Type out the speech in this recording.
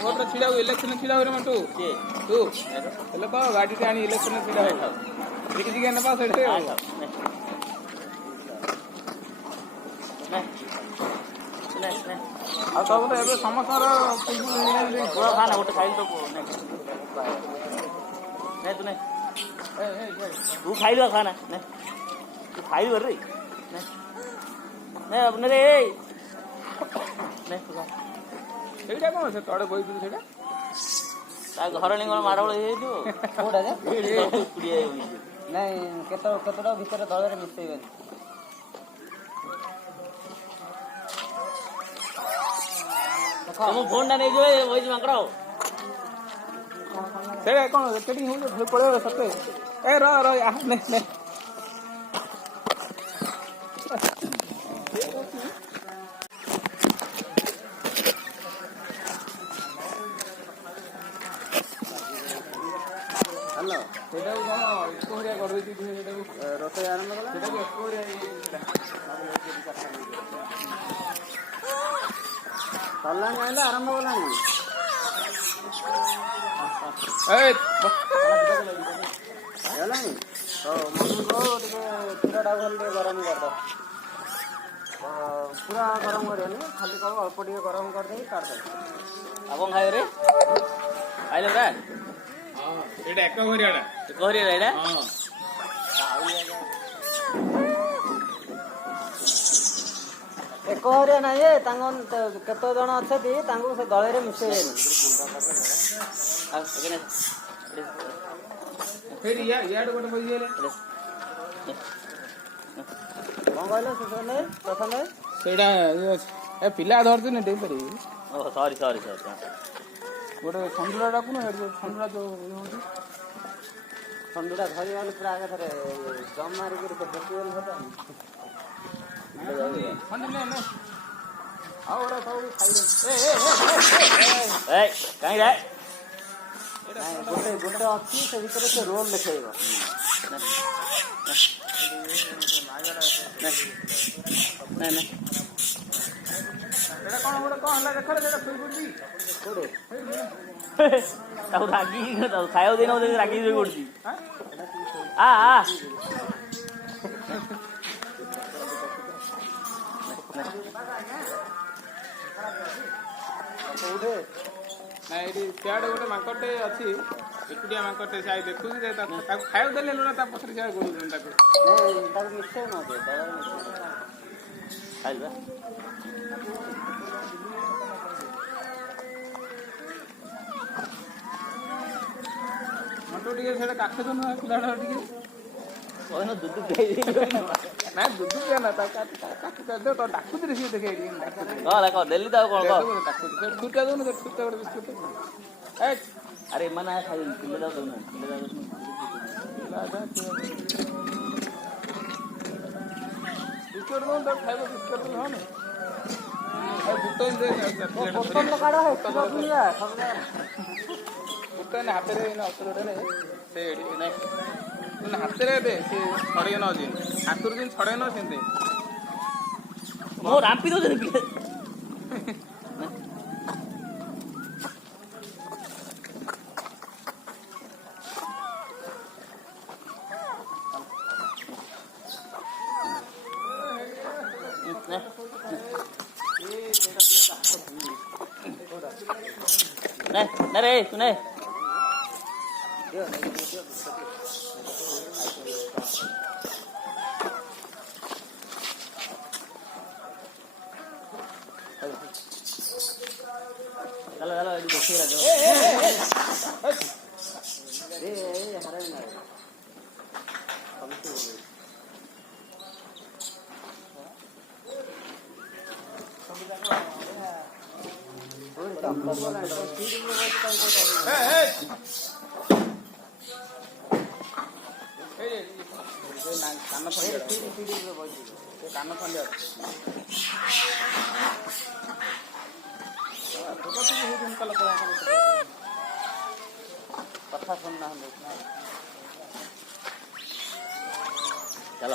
ଭୋଟରେ ଛିଡ଼ା ହୁଏ ଇଲେକ୍ସନ ଛିଡ଼ା ହୁଏ ମଣ୍ଟୁ ତୁ ହେଲେ କହ ଗାଡ଼ିଟେ ଆଣି ଇଲେକ୍ସନ ଛିଡ଼ା ହୁଏ ଦେଖି ଟିକେ ନେବା ସେଇଠି ଆଉ ସବୁ ତ ଏବେ ସମସ୍ତଙ୍କର ଖାନା ଗୋଟେ ଖାଇଲି ତ ତୁ ଖାଇଲୁ ଖାନା ତୁ ଖାଇଲୁ ରେ ରେ ସେଇଟା କଣ ସେ ତଳେ ବଇଥିଲୁ ସେଇଟା ତା ଘରଣୀ କଣ ମାଡ଼ଗୋଳ ହେଇଯାଇଥିବ ନାଇଁ କେତେଟା ଭିତରେ ଦଳରେ ମିଶେଇବେନି ତମ ଫୋନ୍ ଟା ନେଇଯିବ ବଇଛି ମାଙ୍କଡ ସେଇଟା କଣ ରେକର୍ଡିଂ ହଉଛି ପଳେଇବ ସତେ ଏ ର ହ୍ୟାଲୋ ସେଇଟାକୁ କଣ ଏକୋହରିଆ କରିଦେଇଛି ସେଇଟାକୁ ରୋଷେଇ ଆରମ୍ଭ କଲା ସେଇଟାକୁ ଏକୋହରିଆ ସରିଲାଣି ଆଇଲେ ଆରମ୍ଭ କଲାଣି ହେଲାଣି ହଉ ମମି କହ ଟିକେ କ୍ଷୀରଟା ଭଲ ଟିକେ ଗରମ କରିଦେବ ପୁରା ଗରମ କରିବନି ଖାଲି କହ ଅଳ୍ପ ଟିକେ ଗରମ କରିଦେଇ କାଢ଼ିଦେବ ଆଉ କଣ ଖାଇବ ରେ ଖାଇଲ ପରା ଏଇଟା ଏକୋହରିଆଟା ଏଇଟା ଏକହରିଆ ନାହିଁ ଯେ ତାଙ୍କ କେତେ ଜଣ ଅଛନ୍ତି ତାଙ୍କୁ ସେ ଦଳରେ ମିଶେଇବେନି ଇଆଡୁ ଗୋଟେ ବହି କଣ କହିଲ ପ୍ରଥମେ ସେଇଟା ଏ ପିଲା ଧରିଛନ୍ତି ଦେଇପାରିବି ସରି ଗୋଟେ ସନ୍ଦୁରା ଡାକୁନ ସନ୍ଦୁରା ଯୋଉ ହଉଛି ସନ୍ଦୁରା ଧରିଗଲେ ପୁରା ଆଗ ଥରେ ଜମ୍ ମାରିକିରି ସେ ଦେଖିଗଲେ ସେଟା ଆଉ ଗୋଟେ ସବୁ ଖାଇଲେ ଗୋଟେ ଅଛି ସେ ଭିତରେ ସେ ରୋଲ ଦେଖେଇବ ସେଇଟା କଣ ଗୋଟେ କଣ ହେଲା ଦେଖ ସେଇଟା ଶୋଇ ପଡୁଛି ତାକୁ ରାଗି ଖାଇବାକୁ ଦେଇନ ରାଗି ଶୋଇ ପଡୁଛି ନାଇଁ ଏଇଠି ସିଆଡେ ଗୋଟେ ମାଙ୍କଡଟେ ଅଛି ଏକୁଟିଆ ମାଙ୍କଡଟେ ସେ ଦେଖୁଛି ଯେ ତାକୁ ଖାଇବାକୁ ଦେଲେ ଲୁଣ ତା ପଛରେ ସିଆଡେ ଗୋଳଉଛନ୍ତି ତାକୁ ମିଶେଇ ନ ଖାଇବା ମଣ୍ଟୁ ଟିକେ ସେଇଟା କାଠ ଦଉନ ପିଲାଟା ଟିକେ କହିନ ଦୁଦୁ ନାଇଁ ଦୁଦୁ ପିଆ ନା ଡାକୁଥିରେ ସିଏ ଦେଖେ ଡେଲି ତାକୁ କଣ ଛୁଟା ଦଉନ ଛୁଟା ଗୋଟେ ବିସ୍କୁଟ ଆରେ ଏମାନେ ଖାଇବେନି ପିଲେ ଯାଉ ଦଉନାହାନ୍ତି ବିସ୍କୁଟ ଦଉନ ତାକୁ ଖାଇବ ବିସ୍କୁଟ ଦେଲେ ହଉନି ହାତରେ ଅସୁରଟାରେ ସେ ହାତରେ ଦେ ସେ ଛଡେଇ ନ ହାତରୁ ଯେମିତି ଛଡେଇ ନ ସେମିତି ମୁଁ ରାମ୍ପି ଦଉଛନ୍ତି रे सुने चलो चलो देखिएगा হারাই না কমতে হবে କାନ ଖଣ୍ଡିଆ କଥା ଶୁଣୁନାହାନ୍ତି ଚାଲ